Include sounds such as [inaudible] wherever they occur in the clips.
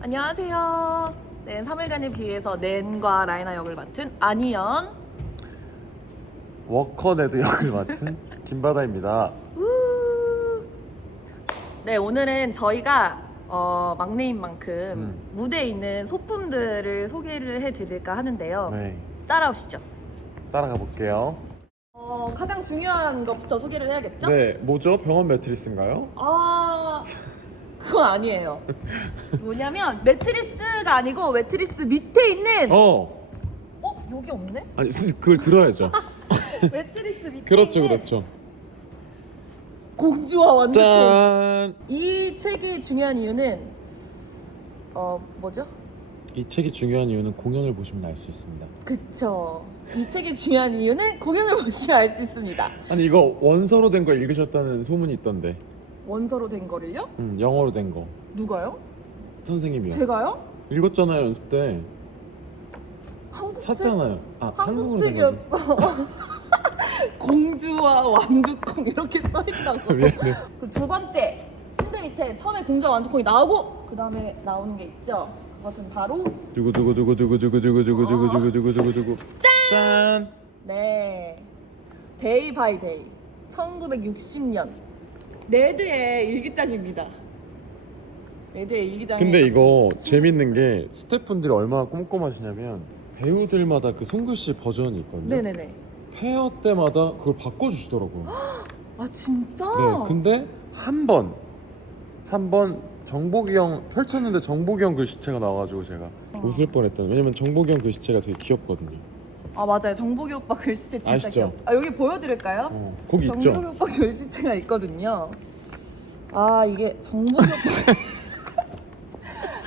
안녕하세요. 네, 3일간의 비에서 낸과 라이나 역을 맡은 안희연. 워커네드 역을 맡은 [laughs] 김바다입니다. 우! 네, 오늘은 저희가 어, 막내인 만큼 음. 무대에 있는 소품들을 소개를 해드릴까 하는데요. 네, 따라오시죠. 따라가 볼게요. 어, 가장 중요한 것부터 소개를 해야겠죠? 네, 뭐죠? 병원 매트리스인가요? 아, 그건 아니에요. [laughs] 뭐냐면 매트리스가 아니고 매트리스 밑에 있는 어, 어 여기 없네? 아니 그걸 들어야죠. [laughs] 매트리스 밑에 그렇죠, 있는 그렇죠. 공주와 완두콩. 짠. 이 책이 중요한 이유는 어 뭐죠? 이 책이 중요한 이유는 공연을 보시면 알 수 있습니다. 그쵸. 이 책이 중요한 이유는 공연을 [laughs] 보시면 알 수 있습니다. 아니 이거 원서로 된 거 읽으셨다는 소문이 있던데. 원서로 된 거를요? 음, 영어로 된 거. 누가요? 선생님이요. 제가요? 읽었잖아요 연습 때. 한국 책? 샀잖아요. 아, 한국 한국어로 된 거지. 책이었어. 공주와 완두콩 이렇게 써 있다고. 미안해. 그리고 두 번째 침대 밑에 처음에 공주와 완두콩이 나오고 그 다음에 나오는 게 있죠. 그것은 바로 두구 두구 두구 두구 두구 두구 두구 두구 두구 두구 두구 두구. 짠. 네 데이 바이 데이 1960년 네드의 일기장입니다. 네드의 일기장에 근데 이거 재밌는 게 스태프분들이 얼마나 꼼꼼하시냐면 배우들마다 그 송글씨 버전이 있거든요. 네네네. 페어 때마다 그걸 바꿔주시더라고요. [gasps] 아 진짜? 네, 근데 한 번, 한 번 정복이 형 펼쳤는데 정복이 형 글씨체가 나와가지고 제가 어. 웃을 뻔했던. 왜냐면 정복이 형 글씨체가 되게 귀엽거든요. 아 맞아요. 정복이 오빠 글씨체 진짜 아시죠? 귀엽죠. 아 여기 보여드릴까요? 어, 거기 정복이 있죠. 오빠 글씨체가 있거든요. 아 이게 정복이 오빠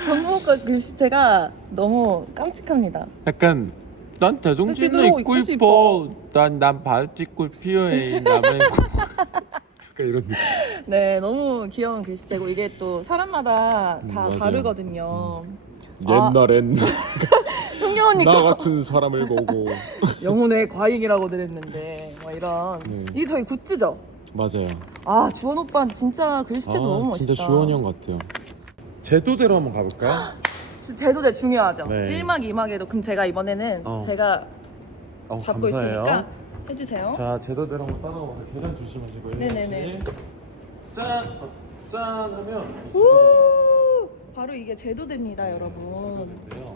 [laughs] 정복이 오빠 글씨체가 너무 깜찍합니다. 약간 난 그치, 너 입고 입고 싶어. 난난 바티골 필요해. 남의 약간 이런 느낌. 네, 너무 귀여운 글씨체고 이게 또 사람마다 음, 다 맞아요. 다르거든요. 옛날엔 [laughs] 나 같은 사람을 보고 [laughs] 영혼의 과잉이라고 들었는데 막 이런 네. 이게 저희 굿즈죠. 맞아요. 아 주원 오빠 진짜 글씨체 너무 멋있다. 진짜 주원이 형 같아요. 제도대로 한번 가볼까요? 주- 제도대 중요하죠. 네. 1막 2막에도 그럼 제가 이번에는 어. 제가 어, 잡고 있을 테니까 해주세요. 자 제도대로 한번 따라가 보세요. 계단 조심하시고요. 네네네. 혹시. 짠, 어, 짠 하면 우 바로 이게 제도대입니다, 여러분. 제도대인데요.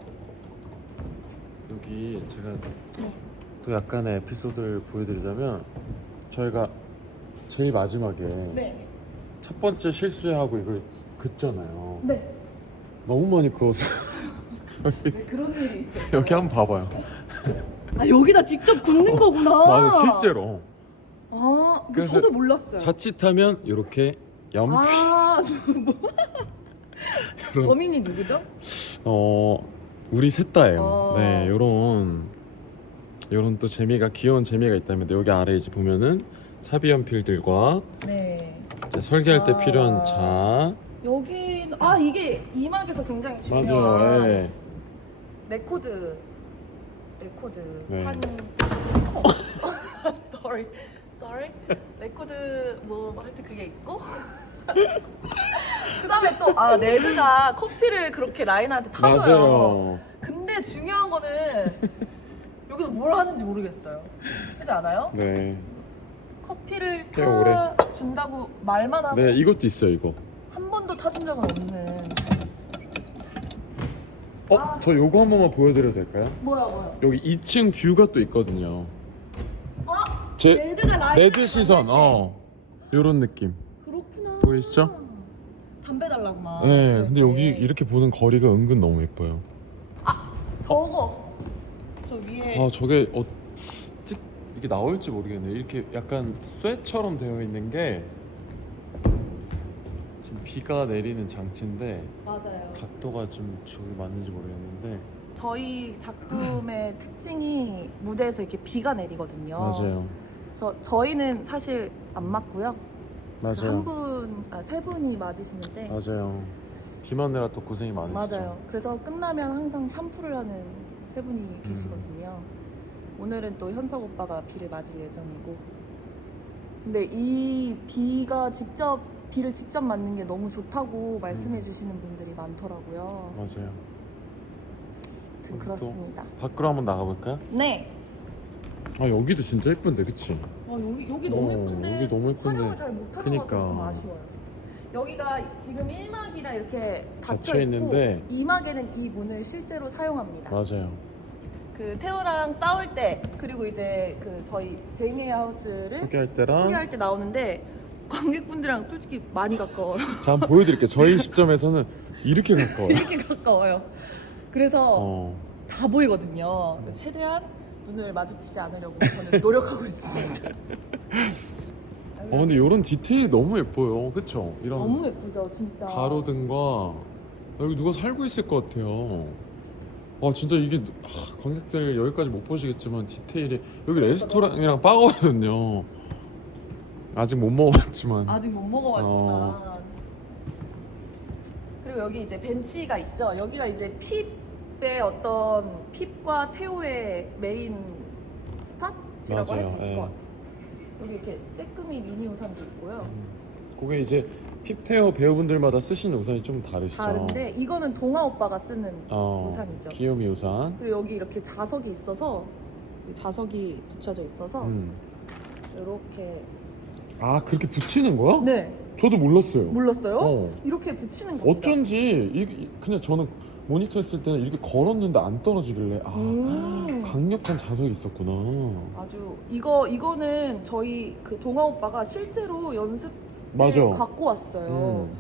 여기 제가 네. 또 약간의 에피소드를 보여드리자면 저희가 제일 마지막에 네. 첫 번째 실수하고 이걸 긋잖아요. 네. 너무 많이 그어서 네, 그런 일이 있어요. 여기 한번 봐봐요. 아 여기다 직접 굽는 거구나. 맞아 실제로. 아, 그 그래서 저도 몰랐어요. 자칫하면 이렇게 염 아, [laughs] 뭐, [laughs] 범인이 누구죠? 어 우리 셋 다예요. 어. 네, 요런 요런 또 재미가 귀여운 재미가 있다면 여기 아래 이제 보면은 사비 연필들과 네. 이제 설계할 때 자. 필요한 자 여기 아 이게 이막에서 굉장히 중요한 맞아요. 예. 레코드 레코드 네. 판 [laughs] sorry sorry 레코드 뭐 하여튼 그게 있고 [laughs] 그다음에 또 아 네드가 커피를 그렇게 라인한테 타줘요. 맞아요. 근데 중요한 거는 여기서 뭘 하는지 모르겠어요. 그렇지 않아요? 네. 커피를 꽤 오래. 타 준다고 말만 하고 네, 이것도 있어요, 이거. 한 번도 타준 적은 없는. 어, 아. 저 요거 한 번만 보여드려도 될까요? 뭐야 뭐야? 여기 2층 뷰가 또 있거든요. 아제 레드가 라인. 레드 시선, 어, 요런 느낌. 보이시죠? 담배 달라고 막. 네, 근데 여기 때. 이렇게 보는 거리가 은근 너무 예뻐요. 저거 저 위에 아, 저게 어, 찍 이게 나올지 모르겠네. 이렇게 약간 쇠처럼 되어 있는 게 지금 비가 내리는 장치인데 맞아요. 각도가 좀 저기 맞는지 모르겠는데 저희 작품의 특징이 무대에서 이렇게 비가 내리거든요. 맞아요, 그래서 저희는 사실 안 맞고요. 맞아요, 한 분, 아, 세 분이 맞으시는데. 맞아요. 비 맞느라 또 고생이 많으시죠. 맞아요. 그래서 끝나면 항상 샴푸를 하는 세 분이 계시거든요. 오늘은 또 현석 오빠가 비를 맞을 예정이고. 근데 이 비가 직접 비를 직접 맞는 게 너무 좋다고 말씀해 주시는 분들이 많더라고요. 맞아요. 아무튼 또- 그렇습니다. 밖으로 한번 나가볼까요? 네. 아 여기도 진짜 예쁜데, 그치? 어, 여기 여기 너무 어, 예쁜데 여기 너무 예쁜데. 촬영을 잘 못하는 그니까. 것 같아서 좀 아쉬워요. 여기가 지금 1막이라 이렇게 닫혀, 닫혀 있고 있는데. 2막에는 이 문을 실제로 사용합니다. 맞아요. 그 태호랑 싸울 때 그리고 이제 그 저희 제이미 하우스를 소개할 때랑 소개할 때 나오는데 관객분들이랑 솔직히 많이 가까워요. [laughs] 자 한번 보여드릴게요. 저희 시점에서는 이렇게 가까워요. 이렇게 가까워요. 그래서 어. 다 보이거든요. 그래서 최대한 눈을 마주치지 않으려고 저는 [laughs] 노력하고 있습니다. 어 근데 이런 디테일이 너무 예뻐요. 그쵸? 이런 너무 예쁘죠, 진짜. 가로등과 여기 누가 살고 있을 것 같아요. 아 진짜 이게 하, 관객들 여기까지 못 보시겠지만 디테일이 여기 레스토랑이랑 바거든요. 아직 못 먹어봤지만 아직 못 먹어봤지만. 어. 그리고 여기 이제 벤치가 있죠. 여기가 이제 핍의 어떤 핍과 태호의 메인 스팟이라고 할 수 맞아요, 있을 예. 것 같아요. 여기 이렇게 쬐끔이 미니 우산도 있고요. 음, 그게 이제 핍테어 배우분들마다 쓰시는 우산이 좀 다르시죠. 다른데 이거는 동아 오빠가 쓰는 어, 우산이죠. 귀요미 우산. 그리고 여기 이렇게 자석이 있어서 이 자석이 붙여져 있어서 음. 이렇게 아 그렇게 붙이는 거야? 네 저도 몰랐어요. 몰랐어요? 어. 이렇게 붙이는 겁니다. 어쩐지 이, 이- 그냥 저는 모니터 했을 때는 이렇게 걸었는데 안 떨어지길래 아 음. 강력한 자석이 있었구나. 아주 이거 이거는 저희 그 동아 오빠가 실제로 연습 때 맞아. 갖고 왔어요. 음.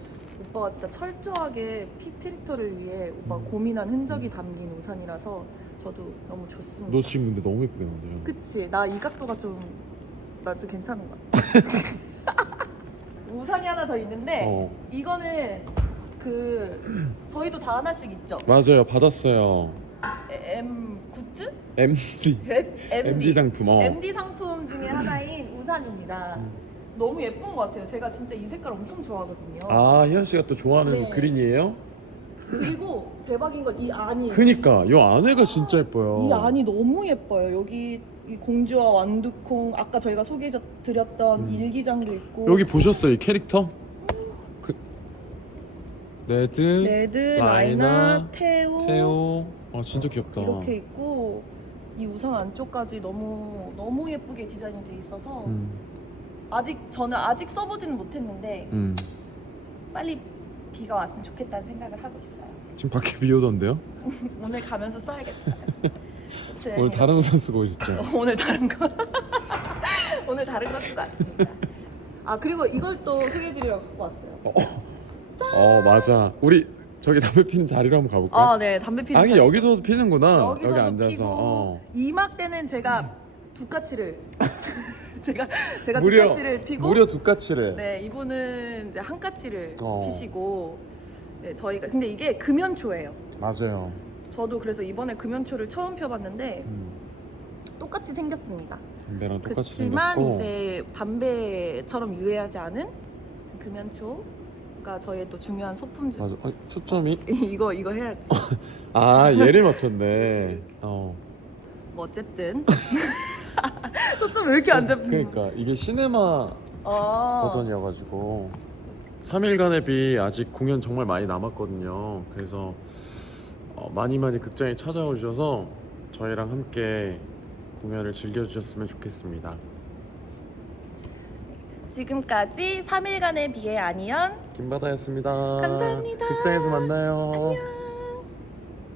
오빠가 진짜 철저하게 피 캐릭터를 위해 오빠 음. 고민한 흔적이 담긴 우산이라서 저도 너무 좋습니다. 너 지금 근데 너무 예쁘게 나온다. 그치 나 이 각도가 좀 나 좀 괜찮은 것 같아. [laughs] 우산이 하나 더 있는데 어 이거는 그 저희도 다 하나씩 있죠. 맞아요 받았어요. 에- M 굿즈? MD MD, MD 상품. 어. MD 상품 중에 하나인 우산입니다. 음. 너무 예쁜 것 같아요. 제가 진짜 이 색깔 엄청 좋아하거든요. 아 희연 씨가 또 좋아하는 네. 그린이에요? 그리고 대박인 건 이 안이 그니까 요 안에가 진짜 예뻐요. 이 안이 너무 예뻐요. 여기 이 공주와 완두콩 아까 저희가 소개해 드렸던 음. 일기장도 있고 여기 보셨어요 이 캐릭터? 그 레드, 레드, 라이나, 라이나, 테오, 테오. 아 진짜 귀엽다. 이렇게 있고 이 우산 안쪽까지 너무 너무 예쁘게 디자인이 돼 있어서 음, 아직 저는 아직 써보지는 못했는데 음. 빨리 비가 왔으면 좋겠다는 생각을 하고 있어요. 지금 밖에 비 오던데요? [laughs] 오늘 가면서 써야겠어요. 아무튼 [laughs] 오늘 다른 우산 쓰고 오셨죠? [laughs] 오늘 다른 거 오늘 다른 거 쓰고 왔습니다. 아 그리고 이걸 또 소개해드리려고 갖고 왔어요. 어, 어 맞아. 우리 저기 담배 피는 자리로 한번 가볼까요? 아 네 담배 피는 아니 자리. 여기서 피는구나. 여기서도 여기 앉아서. 피고 어. 이막 때는 제가 두까치를 [laughs] 제가 제가 무려 두까치를 피고 무려 두 까치를. 네 이분은 이제 한 까치를 어. 피시고 네 저희가 근데 이게 금연초예요. 맞아요. 저도 그래서 이번에 금연초를 처음 펴봤는데 음, 똑같이 생겼습니다. 담배랑 똑같이 그렇지만 생겼고. 이제 담배처럼 유해하지 않은 금연초 가 저희의 또 중요한 소품 중 맞아. 아니, 초점이 [laughs] 이거 이거 해야지. [laughs] 아 얘를 맞췄네. 어. 뭐 어쨌든 [laughs] 초점 왜 이렇게 안 잡는? 그러니까 이게 시네마 아, 버전이어가지고 3일간의 비 아직 공연 정말 많이 남았거든요. 그래서 어, 많이 많이 극장에 찾아와 주셔서 저희랑 함께 공연을 즐겨주셨으면 좋겠습니다. 지금까지 3일간의 비의 아니연 김바다였습니다. 감사합니다. 극장에서 만나요. 안녕.